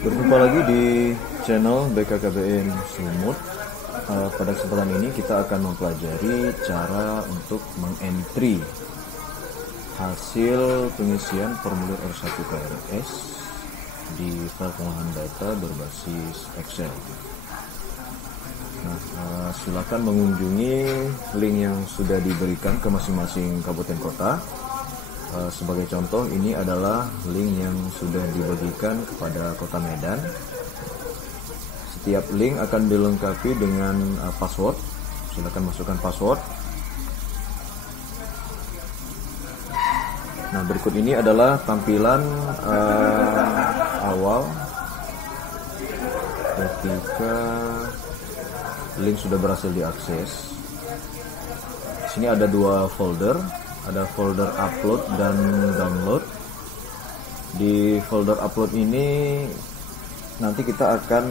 Berjumpa lagi di channel BKKBN Sumut. Pada kesempatan ini kita akan mempelajari cara untuk mengentry hasil pengisian formulir R1 KRS di file pengolahan data berbasis Excel. Nah, silakan mengunjungi link yang sudah diberikan ke masing-masing kabupaten kota. Sebagai contoh, ini adalah link yang sudah dibagikan kepada Kota Medan. Setiap link akan dilengkapi dengan password. Silakan masukkan password. Nah, berikut ini adalah tampilan awal ketika link sudah berhasil diakses. Di sini ada dua folder. Ada folder upload dan download. Di folder upload ini nanti kita akan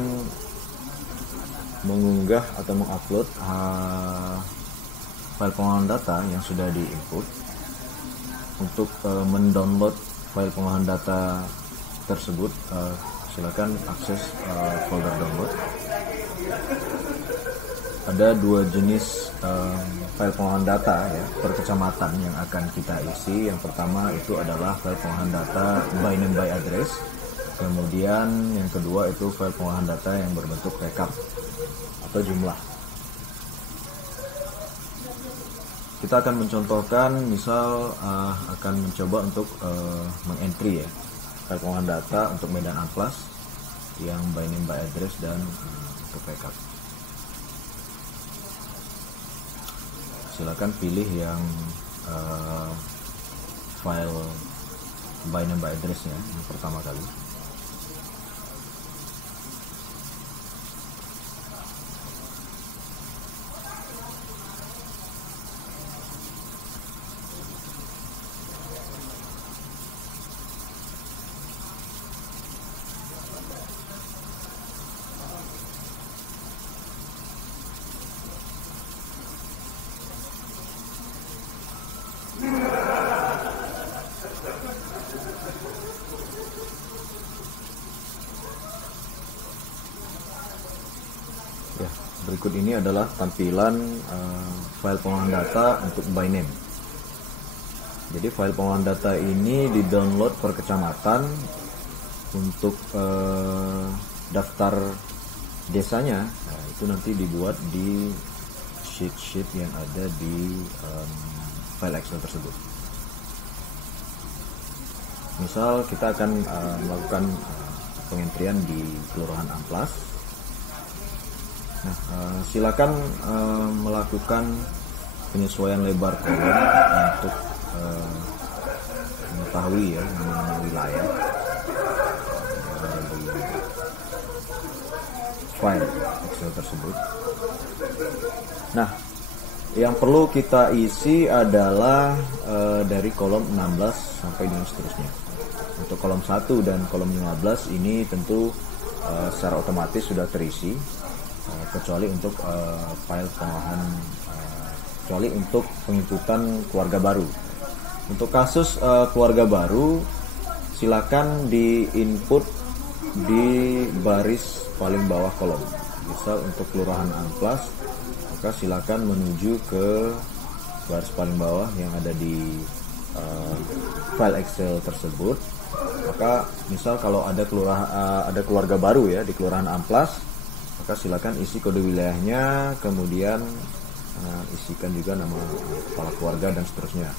mengunggah atau mengupload file pengolahan data yang sudah diinput. Untuk mendownload file pengolahan data tersebut, silakan akses folder download. Ada dua jenis file pengolahan data ya, per kecamatan yang akan kita isi. Yang pertama itu adalah file pengolahan data by name by address. Kemudian yang kedua itu file pengolahan data yang berbentuk rekap atau jumlah. Kita akan mencontohkan, misal akan mencoba untuk mengentry ya file pengolahan data untuk Medan Amplas yang by name by address dan untuk rekap. Silakan pilih yang file by name by address-nya yang pertama kali. Ya, berikut ini adalah tampilan file pengolahan data untuk by name. Jadi file pengolahan data ini di-download per kecamatan. Untuk daftar desanya, nah, itu nanti dibuat di sheet-sheet yang ada di file Excel tersebut. Misal kita akan melakukan pengentrian di Kelurahan Amplas. Nah, silakan melakukan penyesuaian lebar kolom untuk mengetahui ya nama-nama wilayah yang ada di file Excel tersebut. Nah, yang perlu kita isi adalah dari kolom 16 sampai dengan seterusnya. Untuk kolom 1 dan kolom 15 ini tentu secara otomatis sudah terisi. Kecuali untuk file pengolahan, kecuali untuk penginputan keluarga baru. Untuk kasus keluarga baru, silakan diinput di baris paling bawah kolom. Misal untuk Kelurahan Amplas, maka silakan menuju ke baris paling bawah yang ada di file Excel tersebut. Maka misal kalau ada keluarga baru ya di Kelurahan Amplas, maka silakan isi kode wilayahnya, kemudian isikan juga nama kepala keluarga dan seterusnya.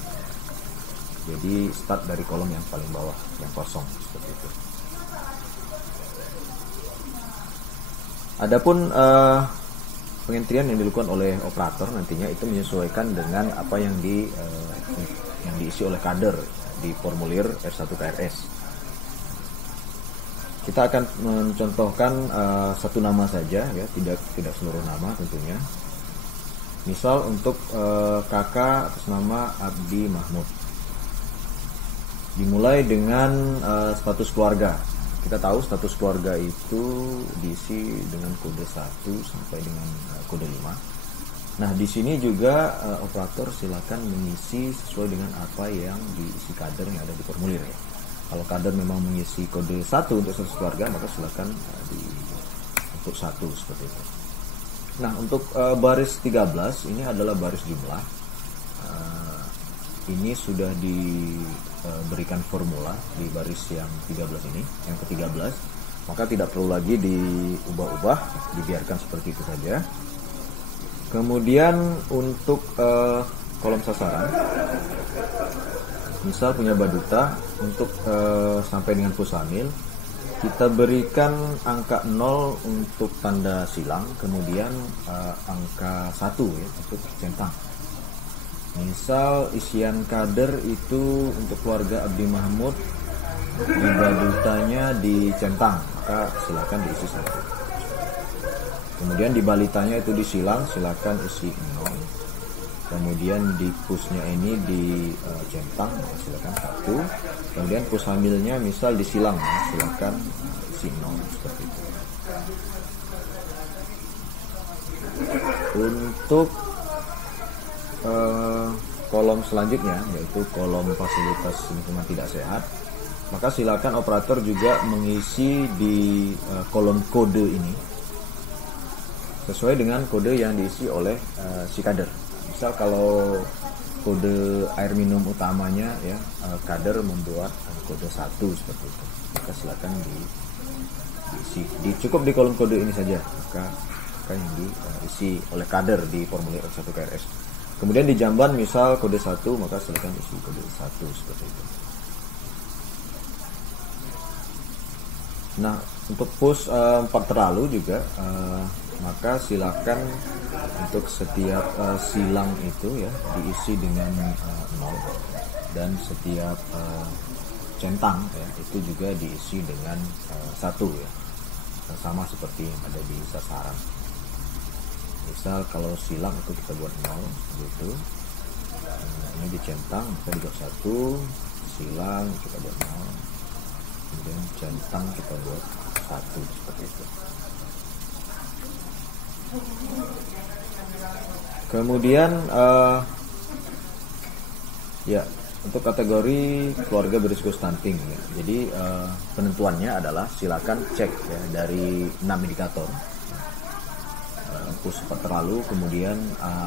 Jadi start dari kolom yang paling bawah yang kosong seperti itu. Adapun pengentrian yang dilakukan oleh operator nantinya itu menyesuaikan dengan apa yang diisi oleh kader di formulir R1 KRS. Kita akan mencontohkan satu nama saja ya, tidak seluruh nama tentunya. Misal untuk kakak atas nama Abdi Mahmud. Dimulai dengan status keluarga. Kita tahu status keluarga itu diisi dengan kode 1 sampai dengan kode 5. Nah, di sini juga operator silakan mengisi sesuai dengan apa yang diisi kader yang ada di formulir ya. Kalau kader memang mengisi kode 1 untuk satu keluarga, maka silakan di input 1 seperti itu. Nah, untuk baris 13 ini adalah baris jumlah. Ini sudah diberikan formula di baris yang 13 ini, yang ke-13. Maka tidak perlu lagi diubah-ubah, dibiarkan seperti itu saja. Kemudian untuk kolom sasaran, misal punya baduta, untuk sampai dengan pusamil, kita berikan angka 0 untuk tanda silang, kemudian angka 1 ya, untuk centang. Misal isian kader itu untuk keluarga Abdi Mahmud, di badutanya dicentang, maka silakan diisi 1. Kemudian di balitanya itu disilang, silakan isi 0. Kemudian di pusnya ini dicentang, maka silakan 1. Kemudian pus hamilnya misal disilang, silakan isi 0 seperti itu. Untuk kolom selanjutnya, yaitu kolom fasilitas lingkungan tidak sehat, maka silakan operator juga mengisi di kolom kode ini sesuai dengan kode yang diisi oleh si kader. Misal kalau kode air minum utamanya ya, kader membuat kode 1 seperti itu, maka silakan diisi. Cukup di kolom kode ini saja, maka yang diisi oleh kader di formulir R1 KRS. Kemudian di jamban misal kode 1, maka silakan isi kode 1 seperti itu. Nah, untuk pus 4 terlalu juga, maka silakan untuk setiap silang itu ya diisi dengan 0, dan setiap centang ya itu juga diisi dengan 1 ya, sama seperti yang ada di sasaran. Misal kalau silang itu kita buat 0 gitu, ini dicentang kita buat 1, silang kita buat 0, kemudian centang kita buat 1 seperti itu. Kemudian ya untuk kategori keluarga berisiko stunting ya. Jadi penentuannya adalah silakan cek ya dari 6 indikator. Pus terlalu, kemudian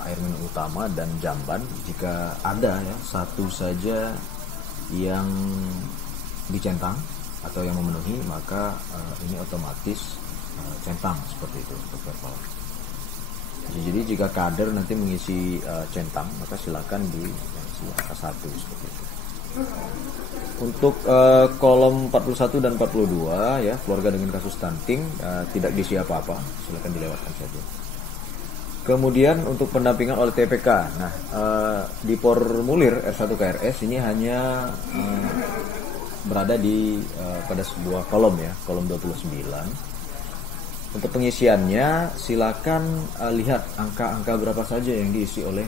air minum utama dan jamban. Jika ada ya satu saja yang dicentang atau yang memenuhi, maka ini otomatis centang seperti itu untuk verbal. Jadi jika kader nanti mengisi centang, maka silakan diisi angka 1 seperti itu. Untuk kolom 41 dan 42 ya, keluarga dengan kasus stunting tidak diisi apa-apa, silakan dilewatkan saja. Kemudian untuk pendampingan oleh TPK, nah di formulir R1 KRS ini hanya berada di pada sebuah kolom ya, kolom 29. Untuk pengisiannya silakan lihat angka-angka berapa saja yang diisi oleh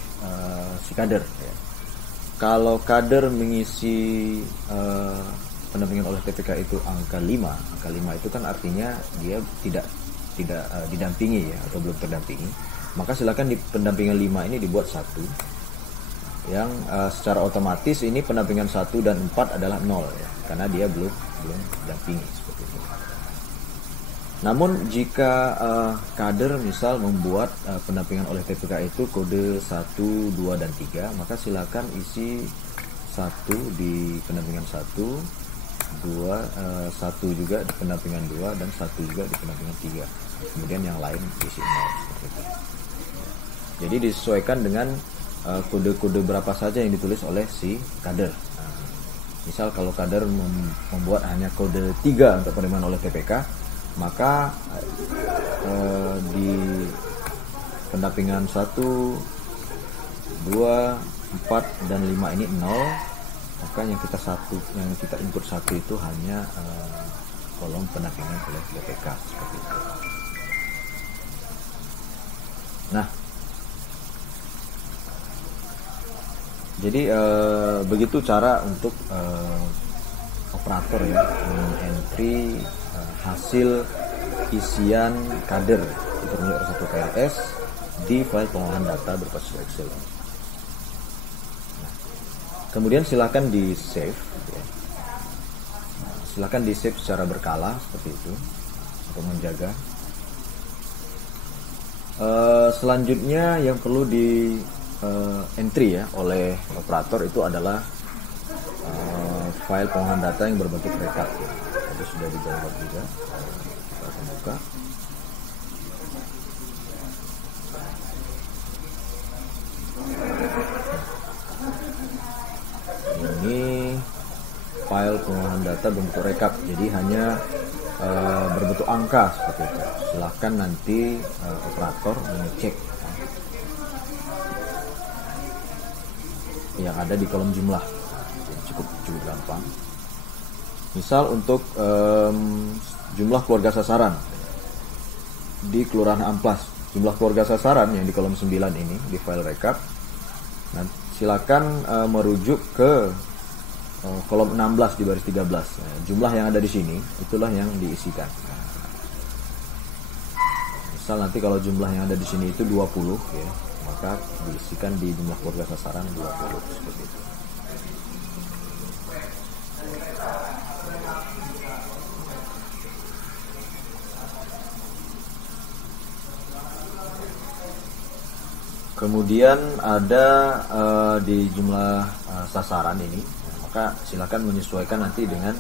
si kader ya. Kalau kader mengisi pendampingan oleh TPK itu angka 5 itu kan artinya dia tidak didampingi ya, atau belum terdampingi. Maka silakan di pendampingan 5 ini dibuat 1, yang secara otomatis ini pendampingan 1 dan 4 adalah 0 ya, karena dia belum dampingi seperti itu. Namun jika kader misal membuat pendampingan oleh TPK itu kode 1, 2, dan 3, maka silakan isi 1 di pendampingan 1, 1 juga di pendampingan 2, dan 1 juga di pendampingan 3. Kemudian yang lain diisi 0 seperti itu. Jadi disesuaikan dengan kode-kode berapa saja yang ditulis oleh si kader. Nah, misal kalau kader membuat hanya kode 3 untuk penerimaan oleh TPK, maka di pendampingan 1, 2, 4, dan 5 ini 0, maka yang kita input 1 itu hanya kolom pendampingan oleh TPK seperti itu. Nah, jadi begitu cara untuk operator ya entry hasil isian kader di formulir R1 KRS di file pengolahan data berbasis Excel. Nah, kemudian silakan di save ya. silakan di save secara berkala seperti itu untuk menjaga. Selanjutnya yang perlu di entry ya oleh operator itu adalah file pengolahan data yang berbentuk rekap. Tadi sudah di download juga. Kita akan buka. Ini file pengolahan data bentuk rekap, jadi hanya berbentuk angka seperti itu. Silahkan nanti operator mengecek yang ada di kolom jumlah. Jadi cukup gampang. Misal untuk jumlah keluarga sasaran di Kelurahan Amplas, jumlah keluarga sasaran yang di kolom 9 ini di file rekap. Nah, silakan merujuk ke kolom 16 di baris 13. Nah, jumlah yang ada di sini itulah yang diisikan. Misal nanti kalau jumlah yang ada di sini itu 20 ya, maka diisikan di jumlah keluarga sasaran 20 seperti itu. Kemudian ada di jumlah sasaran ini, maka silakan menyesuaikan nanti dengan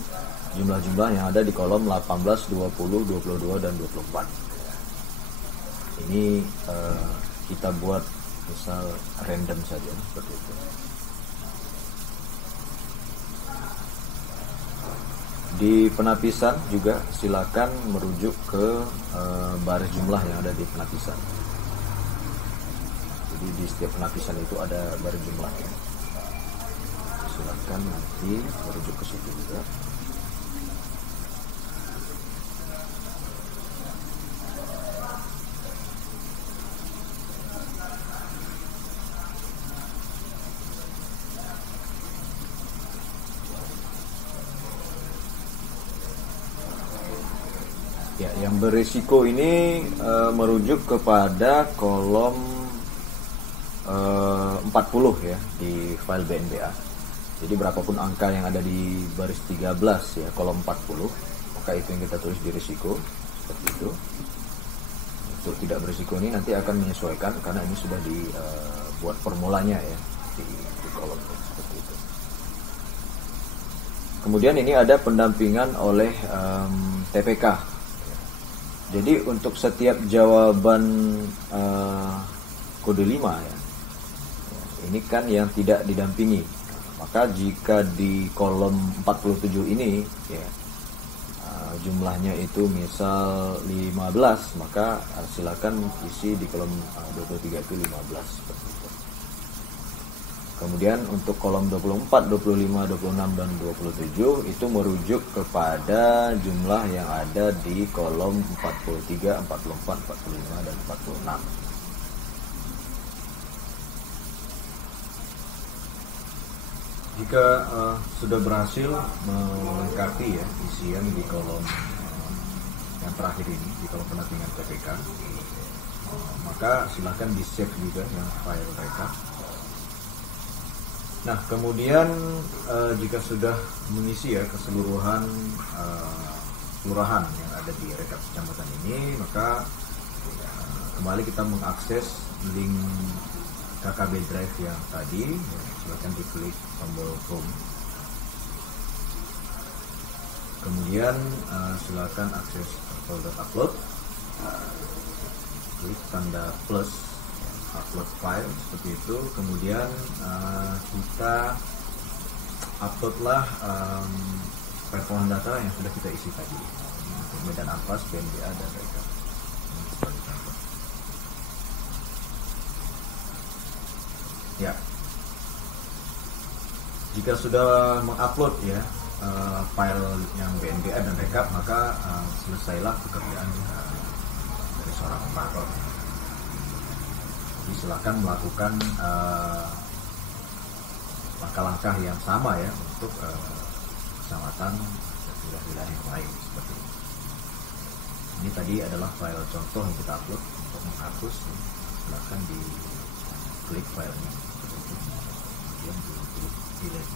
jumlah-jumlah yang ada di kolom 18, 20, 22, dan 24. Ini kita buat misal random saja seperti itu. Di penapisan juga silakan merujuk ke baris jumlah yang ada di penapisan. Jadi di setiap penapisan itu ada baris jumlahnya. Silakan nanti merujuk ke situ juga. Ya, yang berisiko ini merujuk kepada kolom 40 ya di file BNBA. Jadi berapapun angka yang ada di baris 13 ya kolom 40, maka itu yang kita tulis di risiko seperti itu. Untuk tidak berisiko ini nanti akan menyesuaikan karena ini sudah dibuat formulanya ya di kolom seperti itu. Kemudian ini ada pendampingan oleh TPK. Jadi untuk setiap jawaban kode 5 ya, ini kan yang tidak didampingi. Maka jika di kolom 47 ini ya, jumlahnya itu misal 15, maka silakan isi di kolom 23 itu 15 seperti itu. Kemudian untuk kolom 24, 25, 26, dan 27 itu merujuk kepada jumlah yang ada di kolom 43, 44, 45, dan 46. Jika sudah berhasil melengkapi ya isian di kolom yang terakhir ini, di kolom penampingan TPK, maka silakan di save juga yang file rekap. Nah, kemudian jika sudah mengisi ya keseluruhan kelurahan yang ada di rekap kecamatan ini, maka kembali kita mengakses link KKB Drive yang tadi. Silakan diklik tombol home. Kemudian silakan akses folder upload. Klik tanda plus upload file seperti itu. Kemudian kita uploadlah file pengolahan data yang sudah kita isi tadi untuk Medan Amplas, BNBA, dan rekap. Ya. Jika sudah mengupload ya file yang BNBA dan rekap, maka selesailah pekerjaan dari seorang operator. Jadi silakan melakukan langkah-langkah yang sama ya untuk kecamatan dan wilayah yang lain seperti ini. Ini tadi adalah file contoh yang kita upload untuk menghapus. Silakan diklik filenya, kemudian diklik delete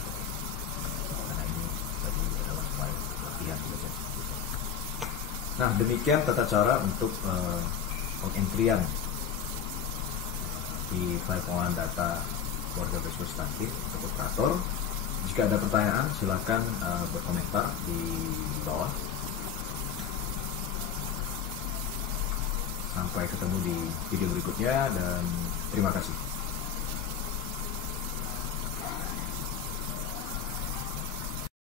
karena ini tadi adalah file latihan. Nah, demikian tata cara untuk pengentrian di file pengolahan data keluarga beresiko substantif untuk operator. Jika ada pertanyaan, silakan berkomentar di bawah. Sampai ketemu di video berikutnya dan terima kasih.